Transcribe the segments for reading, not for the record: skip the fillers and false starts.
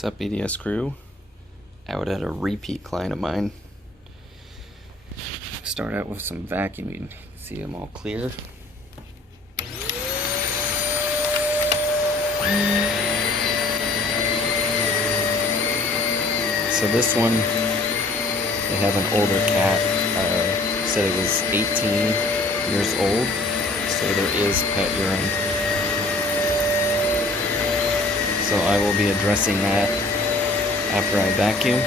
What's up, BDS crew? Out at a repeat client of mine. Start out with some vacuuming. See them all clear. So this one, they have an older cat. Said it was 18 years old, so there is pet urine. So I will be addressing that after I vacuum.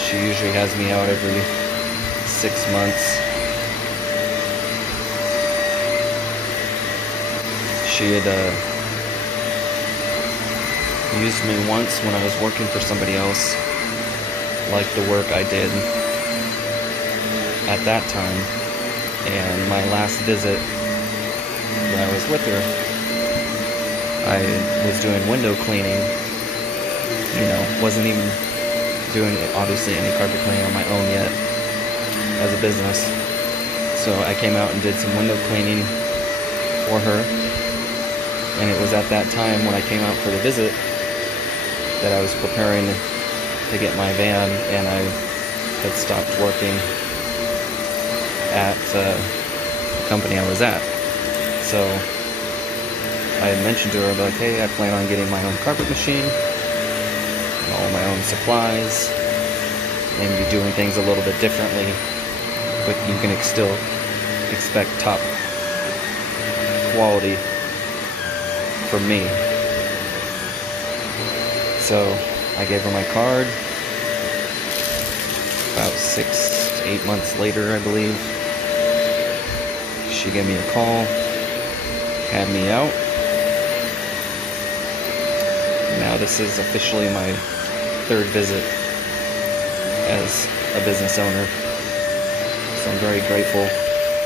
She usually has me out every 6 months. She had used me once when I was working for somebody else, like the work I did at that time. And my last visit when I was with her, I was doing window cleaning. You know, wasn't even doing obviously any carpet cleaning on my own yet as a business. So I came out and did some window cleaning for her. And it was at that time when I came out for the visit that I was preparing to get my van, and I had stopped working at the company I was at. So I had mentioned to her, like, hey, I plan on getting my own carpet machine, and all my own supplies, and be doing things a little bit differently, but you can still expect top quality from me. So I gave her my card. About 6 to 8 months later, I believe, she gave me a call, had me out. Now this is officially my 3rd visit as a business owner. So I'm very grateful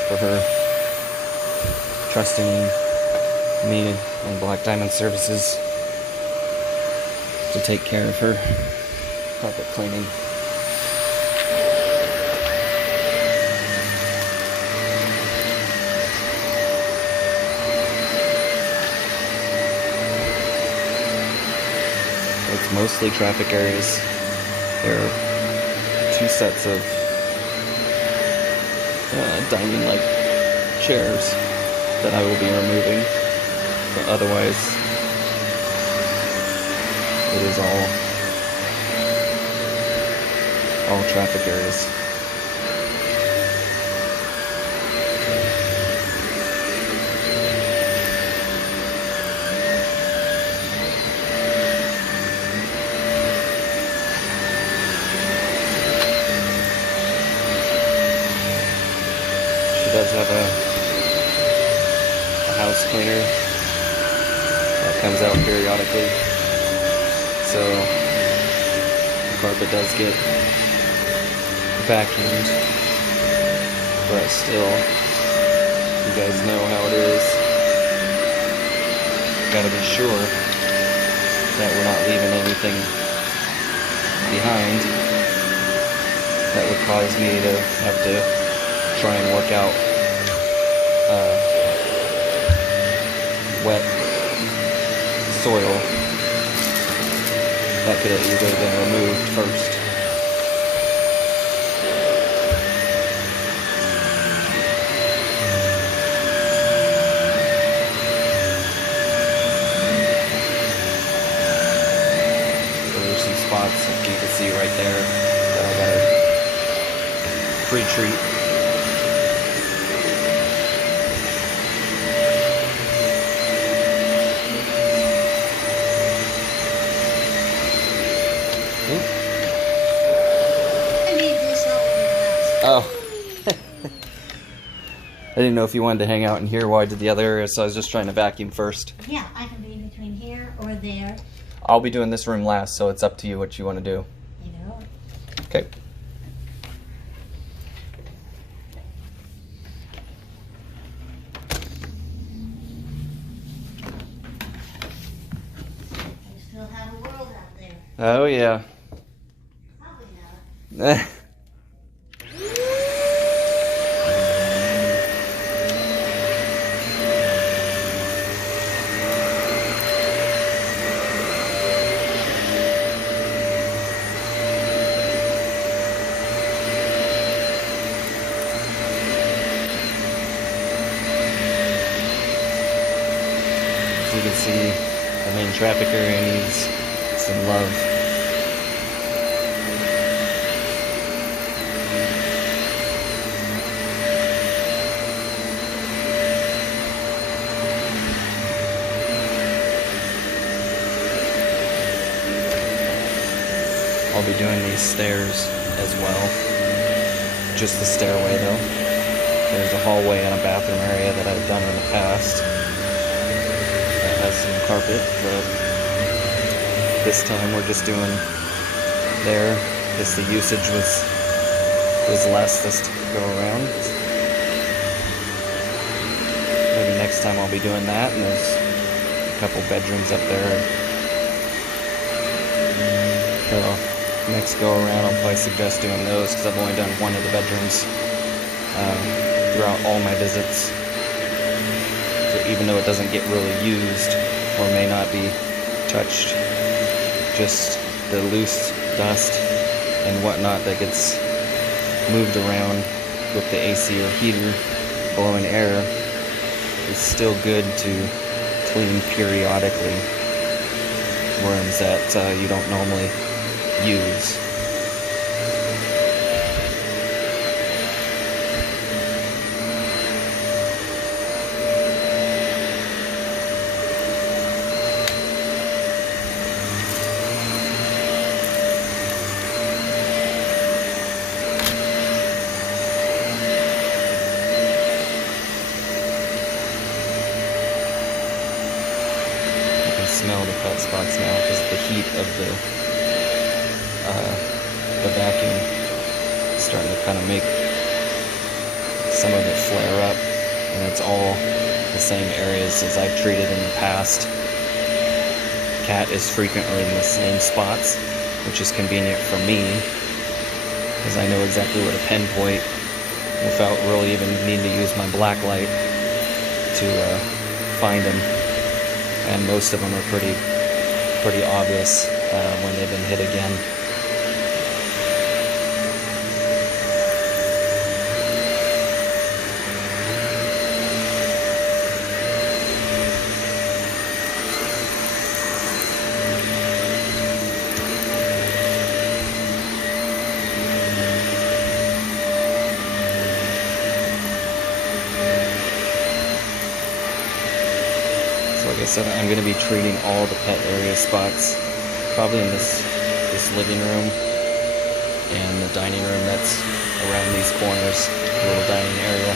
for her trusting me and Black Diamond Services to take care of her carpet cleaning. It's mostly traffic areas. There are 2 sets of dining-like chairs that I will be removing. But otherwise, it is all traffic areas. She does have a house cleaner that comes out periodically, so the carpet does get vacuumed, but still, you guys know how it is. Gotta be sure that we're not leaving anything behind that would cause me to have to try and work out wet soil that could have easily been removed first. So there's some spots that you can see right there that I gotta pre-treat. Oh. I didn't know if you wanted to hang out in here while I did the other area, so I was just trying to vacuum first. Yeah, I can be in between here or there. I'll be doing this room last, so it's up to you what you want to do. You know. Okay. You still have a world out there. Oh, yeah. Probably not. can see the main traffic area needs some love. I'll be doing these stairs as well. Just the stairway though. There's a hallway and a bathroom area that I've done in the past that has some carpet, but this time we're just doing there. Because the usage was less this go around. Maybe next time I'll be doing that, and there's a couple bedrooms up there. So next go around I'll probably suggest doing those because I've only done one of the bedrooms throughout all my visits. So even though it doesn't get really used or may not be touched, just the loose dust and whatnot that gets moved around with the AC or heater blowing air is still good to clean periodically. Rooms that you don't normally use. Smell the pet spots now because the heat of the vacuum is starting to kind of make some of it flare up, and it's all the same areas as I've treated in the past. Cat is frequently in the same spots, which is convenient for me because I know exactly where to pinpoint without really even needing to use my black light to find them. And most of them are pretty obvious when they've been hit again. Like I said, I'm going to be treating all the pet area spots, probably in this living room and the dining room that's around these corners, little dining area.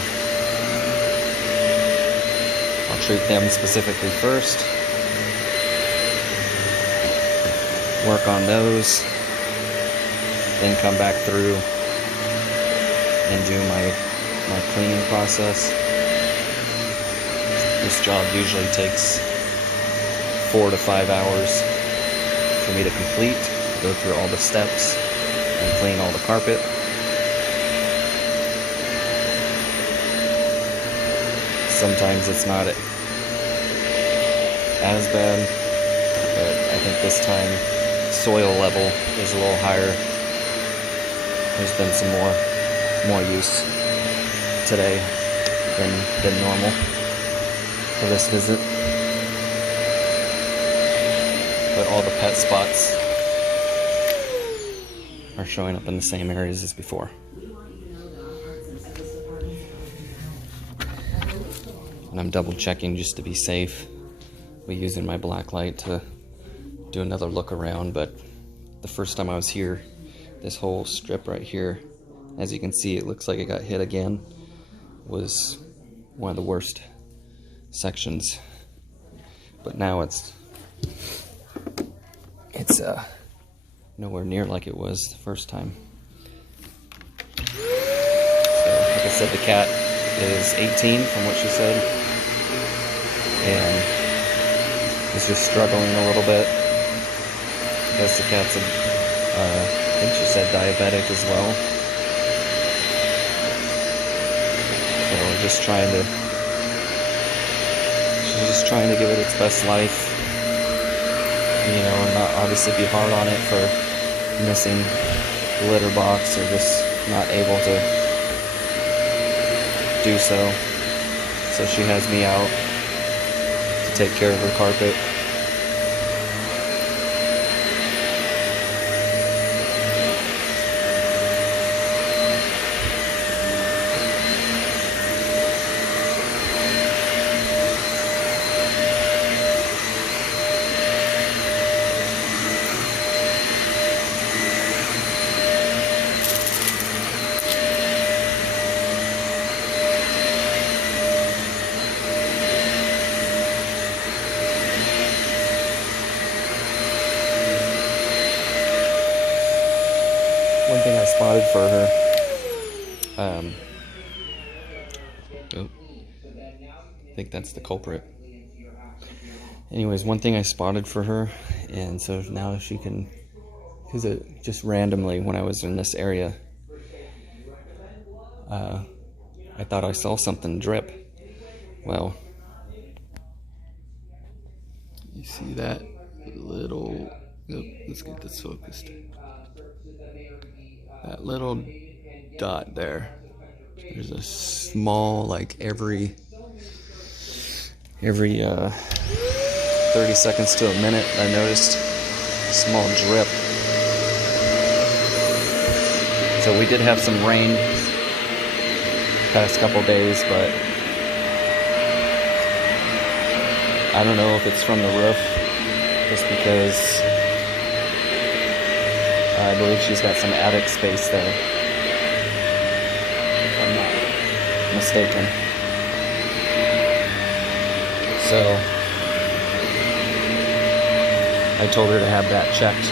I'll treat them specifically first, work on those, then come back through and do my cleaning process. This job usually takes 4 to 5 hours for me to complete, go through all the steps and clean all the carpet. Sometimes it's not as bad, but I think this time soil level is a little higher. There's been some more use today than normal for this visit. But all the pet spots are showing up in the same areas as before. And I'm double checking just to be safe. We're using my black light to do another look around, but the first time I was here, this whole strip right here, as you can see, it looks like it got hit again, was one of the worst sections. But now it's nowhere near like it was the first time. So, like I said, the cat is 18 from what she said, and is just struggling a little bit. I guess the cat's I think she said diabetic as well. So we're just she's just trying to give it its best life, you know, and not obviously be hard on it for missing the litter box or just not able to do so. So she has me out to take care of her carpet. One thing I spotted for her, I think that's the culprit. Anyways, one thing I spotted for her, and so now she can, because it just randomly when I was in this area, I thought I saw something drip. Well, you see that little, let's get this focused. That little dot there. There's a small, like every 30 seconds to a minute, I noticed a small drip. So we did have some rain past couple days, but I don't know if it's from the roof, just because I believe she's got some attic space there, if I'm not mistaken. So I told her to have that checked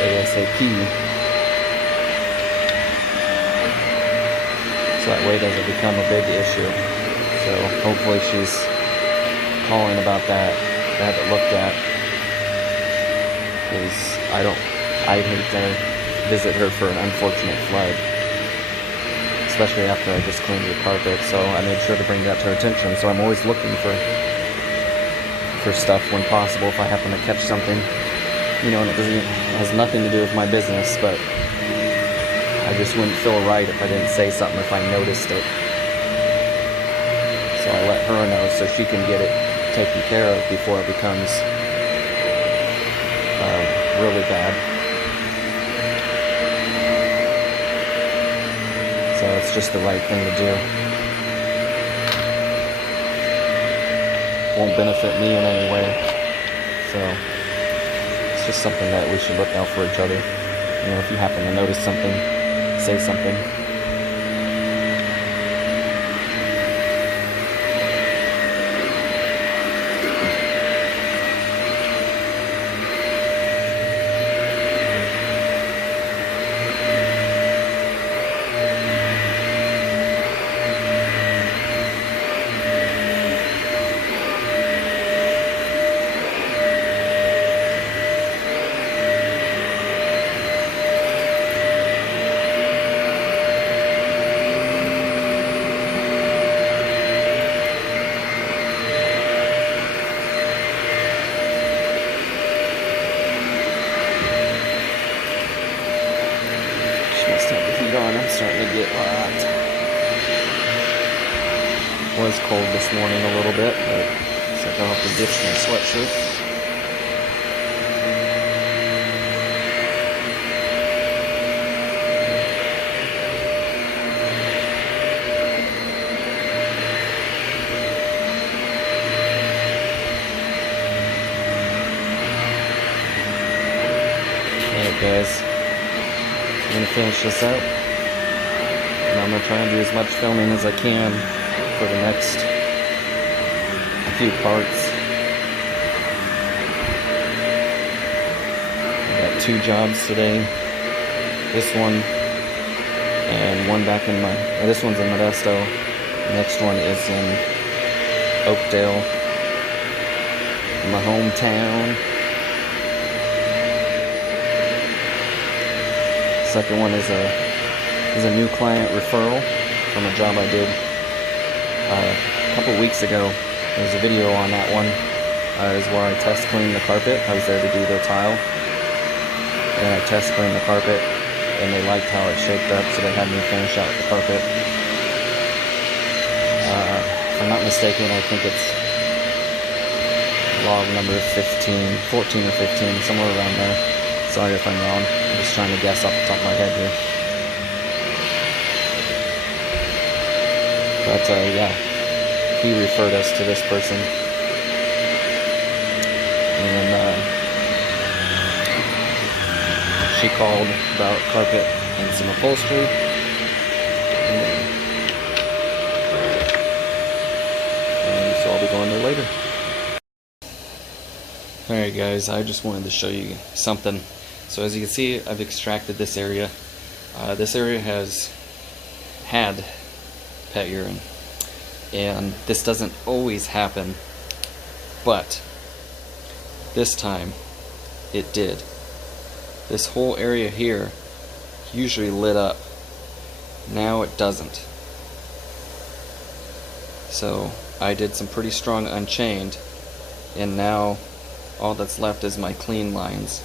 ASAP, so that way it doesn't become a big issue. So hopefully she's calling about that to have it looked at, because I'd hate to visit her for an unfortunate flood, especially after I just cleaned her carpet. So I made sure to bring that to her attention. So I'm always looking for stuff when possible if I happen to catch something, you know, and it has nothing to do with my business, but I just wouldn't feel right if I didn't say something if I noticed it. So I let her know so she can get it taken care of before it becomes really bad. So it's just the right thing to do. Won't benefit me in any way. So it's just something that we should look out for each other. You know, if you happen to notice something, say something. I'm starting to get hot. It was cold this morning a little bit, but looks like I'll have to ditch my sweatshirt. Alright guys, I'm going to finish this out. And I'm going to try and do as much filming as I can for the next few parts. I got 2 jobs today. This one and one back in this one's in Modesto. The next one is in Oakdale, my hometown. Second one is a new client referral from a job I did a couple weeks ago. There's a video on that one. Is where I test cleaned the carpet. I was there to do their tile, and I test cleaned the carpet, and they liked how it shaped up, so they had me finish out the carpet. If I'm not mistaken, I think it's log number 15, 14 or 15, somewhere around there. Sorry if I'm wrong. I'm just trying to guess off the top of my head here. But yeah, he referred us to this person. And she called about carpet and some upholstery. And so I'll be going there later. Alright guys, I just wanted to show you something. So as you can see, I've extracted this area. This area has had pet urine. And this doesn't always happen, but this time it did. This whole area here usually lit up. Now it doesn't. So I did some pretty strong unchained, and now all that's left is my clean lines.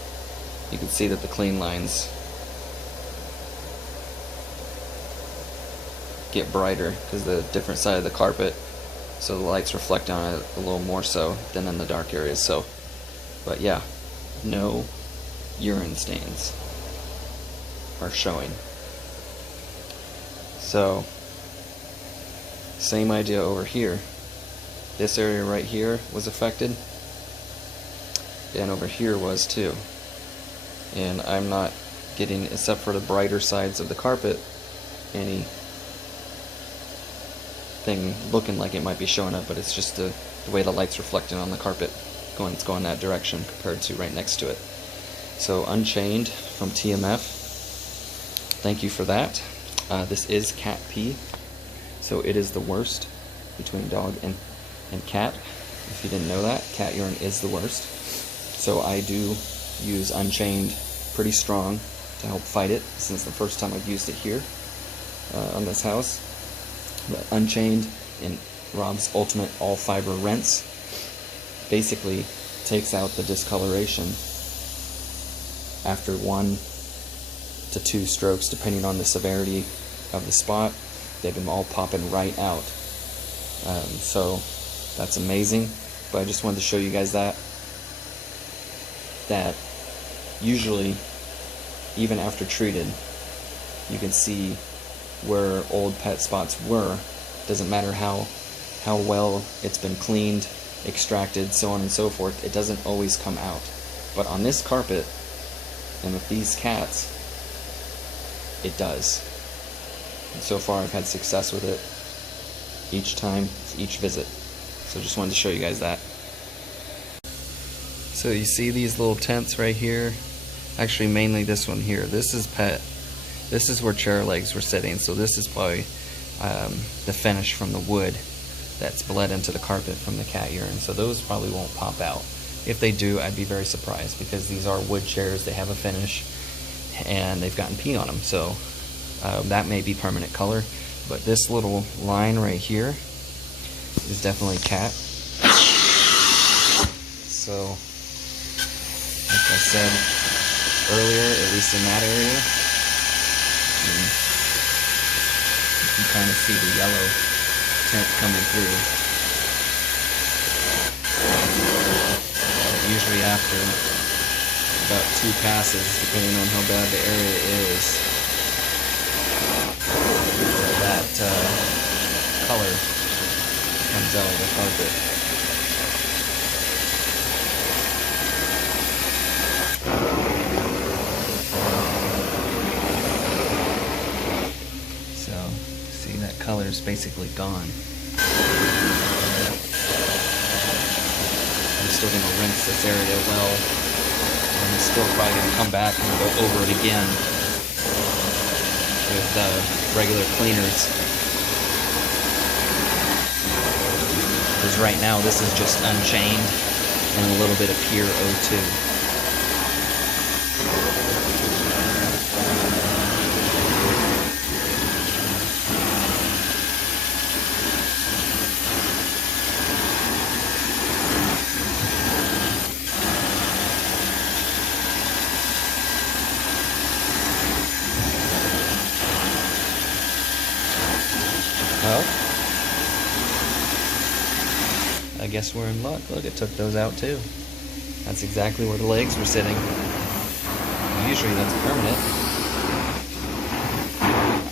You can see that the clean lines get brighter because the different side of the carpet, so the lights reflect on it a little more so than in the dark areas. So, but yeah, no urine stains are showing. So same idea over here. This area right here was affected, and over here was too. And I'm not getting, except for the brighter sides of the carpet, any thing looking like it might be showing up, but it's just the way the light's reflecting on the carpet. It's going that direction compared to right next to it. So Unchained from TMF, thank you for that. This is cat pee, so it is the worst between dog and cat. If you didn't know that, cat urine is the worst. So I do use Unchained pretty strong to help fight it, since the first time I've used it here on this house. But Unchained in Rob's Ultimate All Fiber Rinse basically takes out the discoloration after 1 to 2 strokes, depending on the severity of the spot. They've been all popping right out. So that's amazing. But I just wanted to show you guys that usually, even after treated, you can see where old pet spots were. Doesn't matter how well it's been cleaned, extracted, so on and so forth, it doesn't always come out. But on this carpet and with these cats, it does. And so far I've had success with it each time, each visit. So just wanted to show you guys that. So you see these little tents right here? Actually mainly this one here. This is pet. This is where chair legs were sitting, so this is probably the finish from the wood that's bled into the carpet from the cat urine. So those probably won't pop out. If they do, I'd be very surprised, because these are wood chairs, they have a finish, and they've gotten pee on them. So that may be permanent color, but this little line right here is definitely cat. So, like I said earlier, at least in that area, you can kind of see the yellow tint coming through. But usually after about 2 passes, depending on how bad the area is, that color comes out of the carpet. So, see, that color is basically gone. I'm still going to rinse this area well, and I'm still probably going to come back and go over it again with regular cleaners. Because right now this is just Unchained and a little bit of pure O2. Well, I guess we're in luck. Look, it took those out too. That's exactly where the legs were sitting. Usually that's permanent.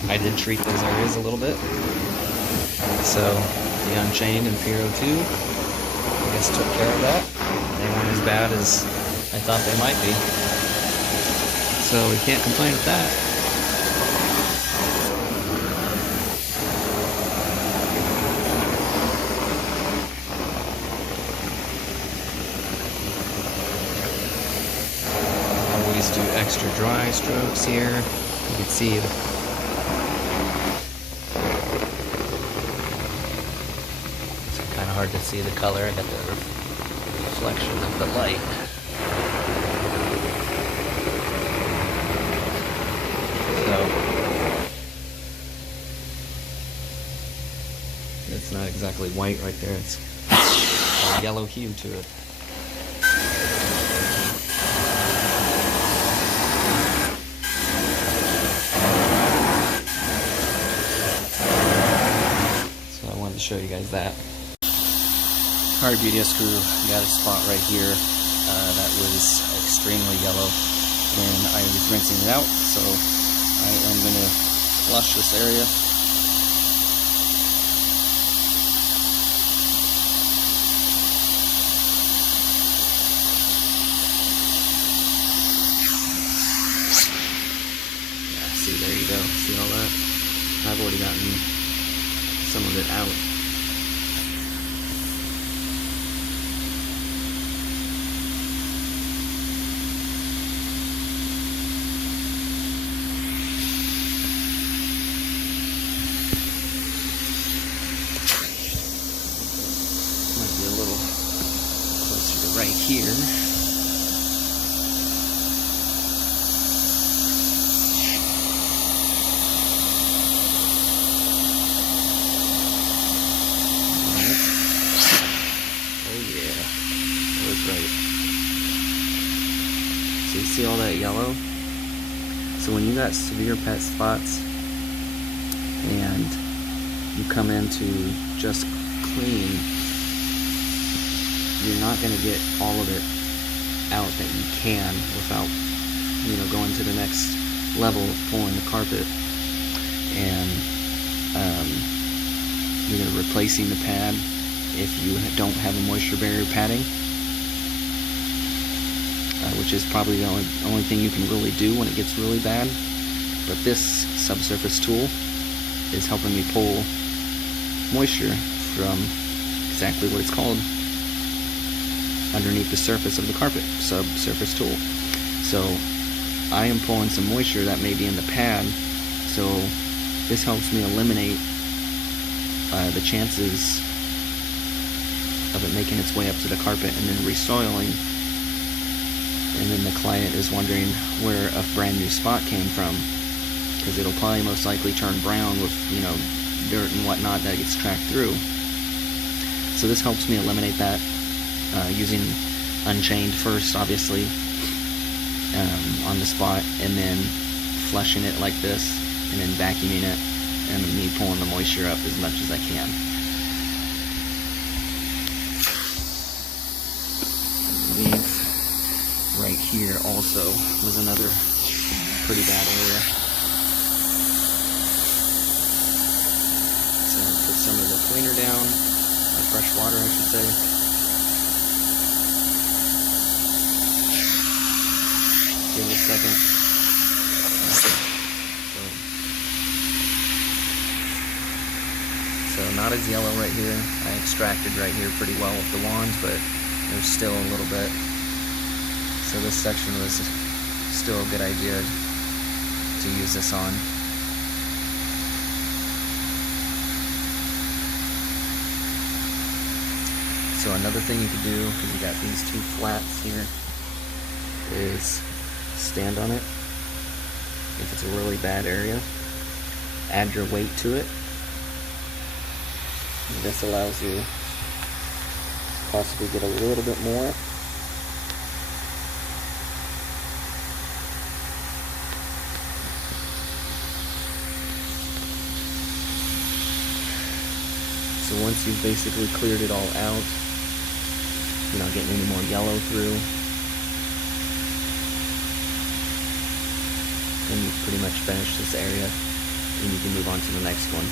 I did treat those areas a little bit. So the Unchained and Puro 2, I guess, took care of that. They weren't as bad as I thought they might be. So we can't complain with that. Always do extra dry strokes here. You can see it's kind of hard to see the color. I got the reflection of the light. So it's not exactly white right there. It's a yellow hue to it. To show you guys that. Alright, BDS crew, got a spot right here that was extremely yellow, and I was rinsing it out, so I am going to flush this area. Yeah, see, there you go. See all that? I've already gotten some of it out. Might be a little closer to right here. So you see all that yellow? So when you got severe pet spots and you come in to just clean, you're not going to get all of it out that you can without, you know, going to the next level of pulling the carpet and either replacing the pad if you don't have a moisture barrier padding, which is probably the only thing you can really do when it gets really bad. But this subsurface tool is helping me pull moisture from exactly what it's called, underneath the surface of the carpet, subsurface tool. So I am pulling some moisture that may be in the pad, so this helps me eliminate the chances of it making its way up to the carpet and then resoiling, and then the client is wondering where a brand new spot came from, because it'll probably most likely turn brown with, you know, dirt and whatnot that gets tracked through. So this helps me eliminate that using Unchained first, obviously, on the spot, and then flushing it like this, and then vacuuming it, and me pulling the moisture up as much as I can. Right here also was another pretty bad area. So put some of the cleaner down, fresh water I should say. Give me a second. So not as yellow right here. I extracted right here pretty well with the wands, but there's still a little bit. So this section was still a good idea to use this on. So another thing you could do, because you got these two flats here, is stand on it. If it's a really bad area, add your weight to it. And this allows you to possibly get a little bit more. So once you've basically cleared it all out, you're not getting any more yellow through, then you've pretty much finished this area, and you can move on to the next one.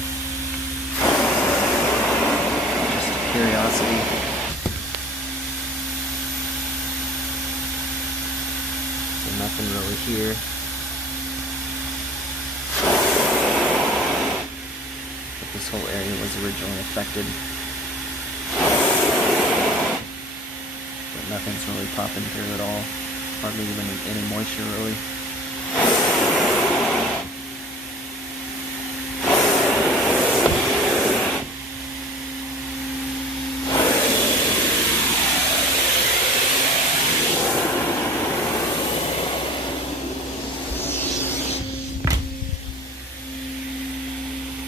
Just a curiosity. So nothing really here. But this whole area was originally affected. But nothing's really popping through at all. Hardly even any moisture really.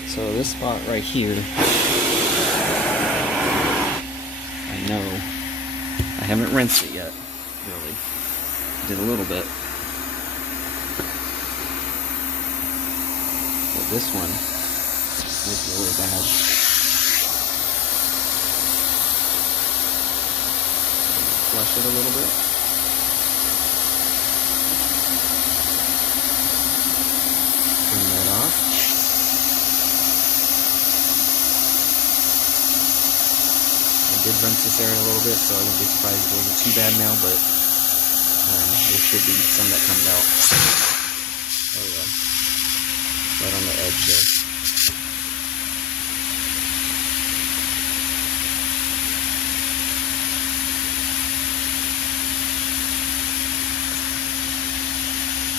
So this spot right here, I know I haven't rinsed it yet, really. Did a little bit. But this one is really bad. Flush it a little bit. Turn that off. I did rinse this area a little bit, so I wouldn't be surprised if it wasn't too bad now, but there should be some that comes out. Oh yeah. Right on the edge there.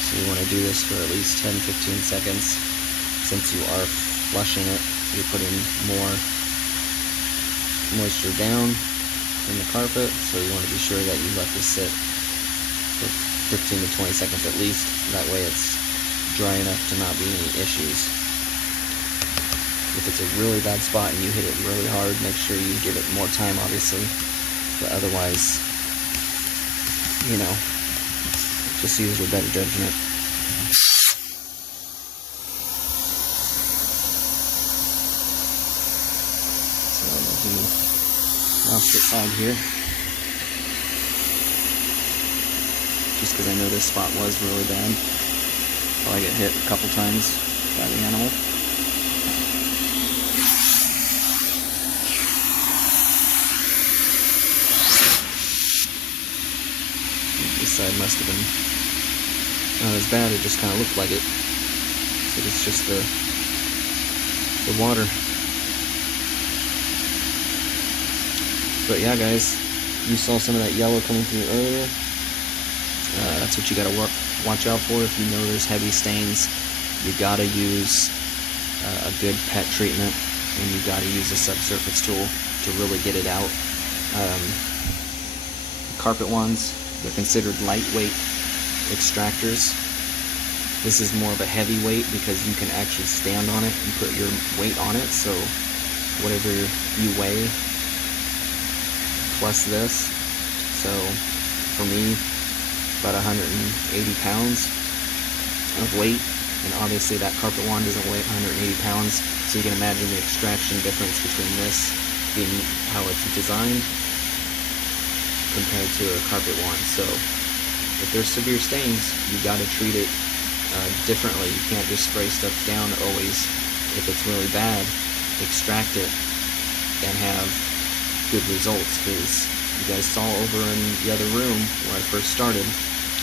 So you want to do this for at least 10-15 seconds. Since you are flushing it, you're putting more moisture down in the carpet, so you want to be sure that you let this sit for 15 to 20 seconds at least. That way it's dry enough to not be any issues. If it's a really bad spot and you hit it really hard, make sure you give it more time, obviously. But otherwise, you know, just use with better judgment. So I'll do the opposite side here. Just because I know this spot was really bad. Probably get hit a couple times by the animal. This side must have been not as bad, it just kind of looked like it. So it's just the water. But yeah, guys, you saw some of that yellow coming through earlier. That's what you gotta watch out for. If you know there's heavy stains, you gotta use a good pet treatment, and you gotta use a subsurface tool to really get it out. Carpet ones, they're considered lightweight extractors. This is more of a heavy weight because you can actually stand on it and put your weight on it, so whatever you weigh plus this. So for me, about 180 pounds of weight, and obviously that carpet wand doesn't weigh 180 pounds, so you can imagine the extraction difference between this being how it's designed compared to a carpet wand. So if there's severe stains, you got to treat it differently. You can't just spray stuff down always. If it's really bad, extract it and have good results, because you guys saw over in the other room where I first started,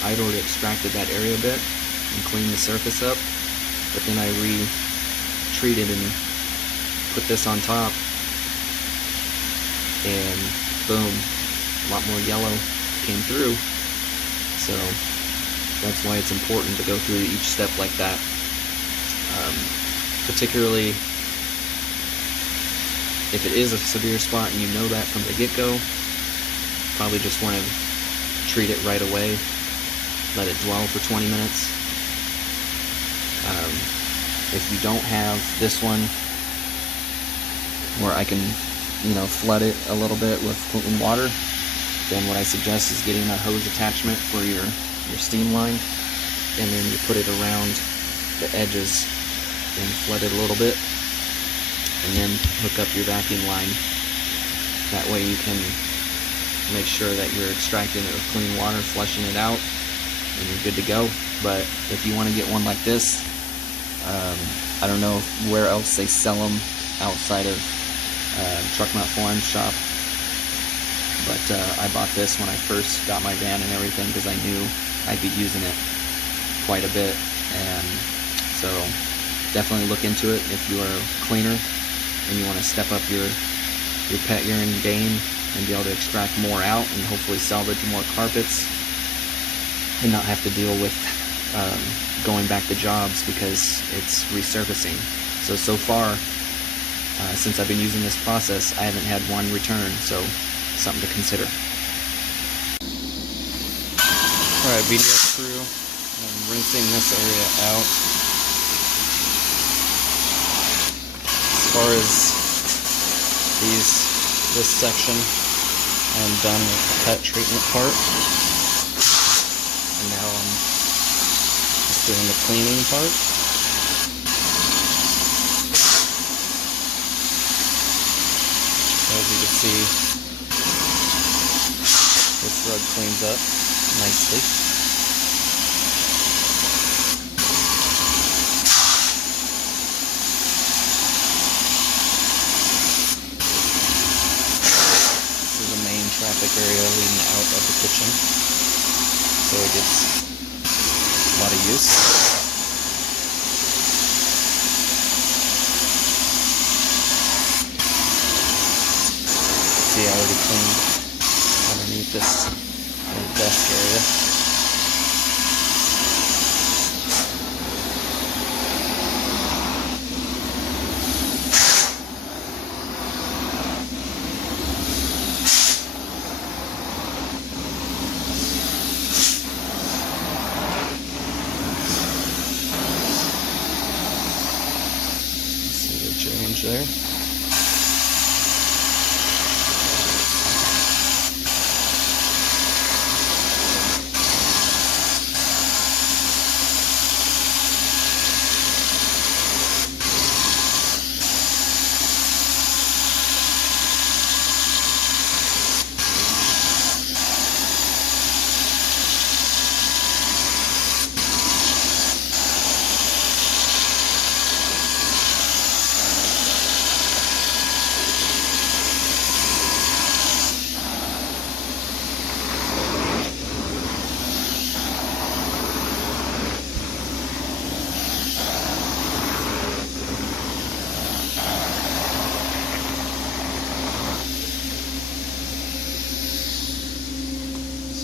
I'd already extracted that area a bit and cleaned the surface up, but then I re-treated and put this on top, and boom, a lot more yellow came through. So that's why it's important to go through each step like that. Particularly if it is a severe spot and you know that from the get-go, probably just want to treat it right away. Let it dwell for 20 minutes. If you don't have this one where I can, you know, flood it a little bit with clean water, then what I suggest is getting a hose attachment for your steam line, and then you put it around the edges and flood it a little bit, and then hook up your vacuum line. That way you can make sure that you're extracting it with clean water, flushing it out, and you're good to go. But if you want to get one like this, I don't know where else they sell them outside of Truck Mount Foreign Shop, but I bought this when I first got my van and everything because I knew I'd be using it quite a bit, and so definitely look into it if you are a cleaner and you want to step up your pet urine game and be able to extract more out and hopefully salvage more carpets and not have to deal with going back to jobs because it's resurfacing. So far, since I've been using this process, I haven't had one return, so something to consider. Alright, VDS crew, I'm rinsing this area out. As far as this section, I'm done with the pet treatment part, and now I'm just doing the cleaning part. As you can see, this rug cleans up nicely. This is the main traffic area leading out of the kitchen, so it gets a lot of use. See, I already cleaned underneath this little desk area. See the change there.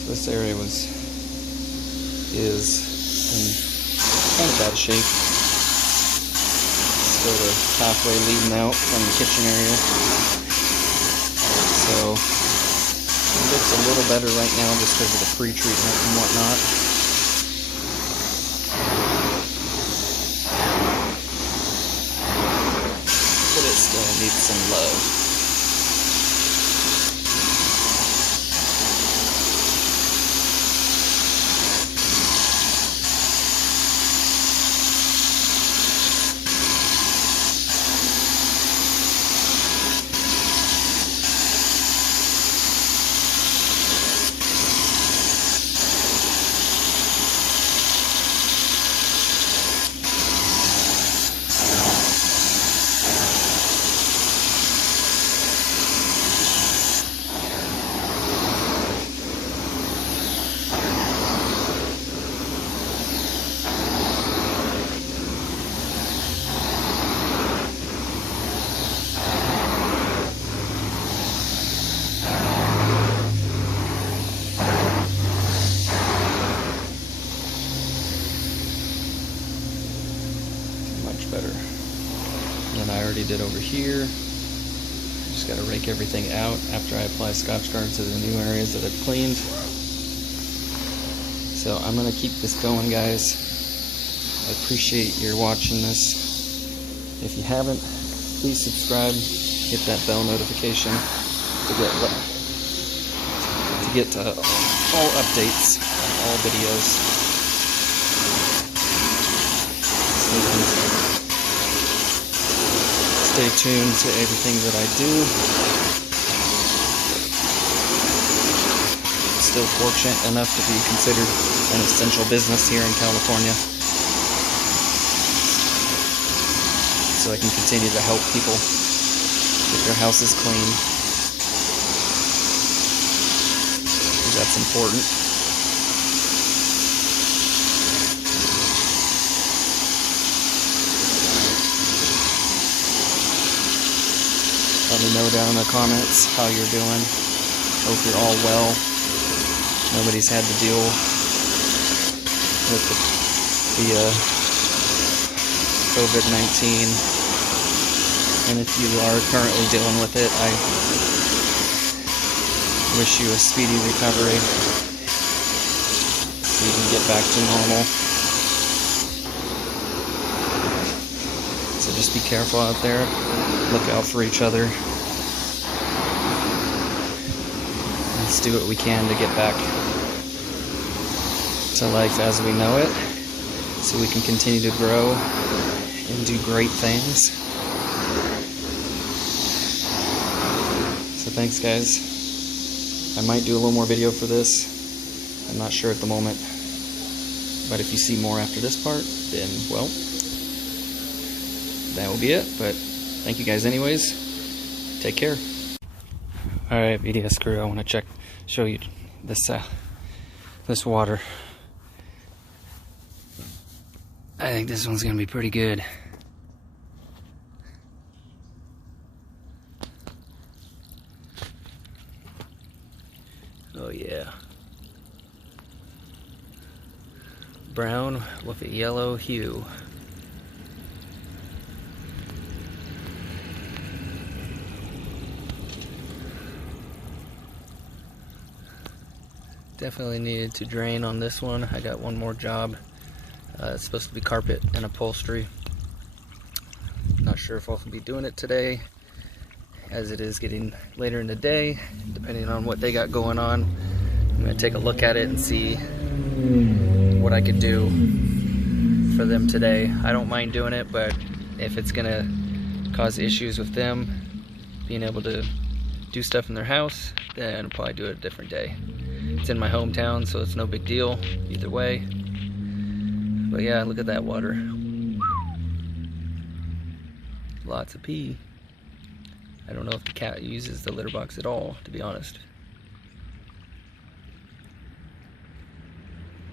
This area is in kind of bad shape. Still the pathway leading out from the kitchen area. So it looks a little better right now just because of the pre-treatment and whatnot. But it still needs some love. Better than I already did over here. Just got to rake everything out after I apply Scotchgard to the new areas that I've cleaned. So I'm going to keep this going, guys. I appreciate your watching this. If you haven't, please subscribe, hit that bell notification to get all updates on all videos. Stay tuned to everything that I do. still fortunate enough to be considered an essential business here in California. So I can continue to help people get their houses clean. Because that's important. Let me know down in the comments how you're doing. Hope you're all well. Nobody's had to deal with the COVID-19. And if you are currently dealing with it, I wish you a speedy recovery so you can get back to normal. So just be careful out there. Look out for each other. Let's do what we can to get back to life as we know it, so we can continue to grow and do great things. So thanks, guys. I might do a little more video for this. I'm not sure at the moment. But if you see more after this part, then, well, that will be it. But thank you guys anyways. Take care. Alright, BDS crew, I want to show you this water. I think this one's going to be pretty good. Oh yeah. Brown with a yellow hue. Definitely needed to drain on this one. I got one more job. It's supposed to be carpet and upholstery. Not sure if I'll be doing it today, as it is getting later in the day, depending on what they got going on. I'm going to take a look at it and see what I could do for them today. I don't mind doing it, but if it's going to cause issues with them being able to do stuff in their house, then I'll probably do it a different day. It's in my hometown, so it's no big deal either way. But yeah, look at that water. Lots of pee. I don't know if the cat uses the litter box at all, to be honest.